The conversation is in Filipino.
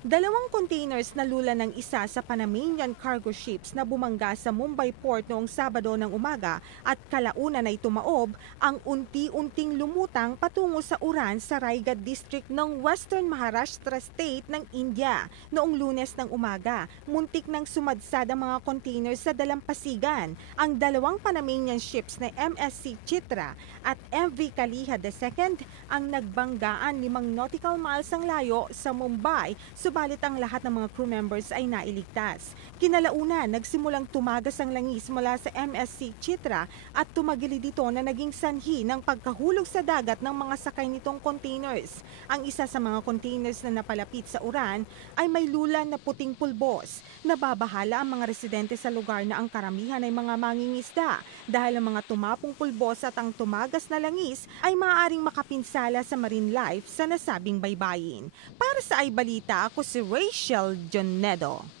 Dalawang containers na lula ng isa sa Panamanian cargo ships na bumangga sa Mumbai Port noong Sabado ng umaga at kalaunan ay tumaob ang unti-unting lumutang patungo sa Uran sa Raigad District ng Western Maharashtra State ng India. Noong Lunes ng umaga, muntik nang sumadsad ang mga containers sa dalampasigan. Ang dalawang Panamanian ships na MSC Chitra at MV Kaliha II ang nagbanggaan 5 nautical miles ang layo sa Mumbai, subalit ang lahat ng mga crew members ay nailigtas. Kinalaunan, nagsimulang tumagas ang langis mula sa MSC Chitra at tumagilid ito na naging sanhi ng pagkahulog sa dagat ng mga sakay nitong containers. Ang isa sa mga containers na napalapit sa Uran ay may lula na puting pulbos. Nababahala ang mga residente sa lugar na ang karamihan ay mga mangingisda dahil ang mga tumapong pulbos at ang tumagas na langis ay maaaring makapinsala sa marine life sa nasabing baybayin. Para sa iBalita, ako si Rachel Jonedo.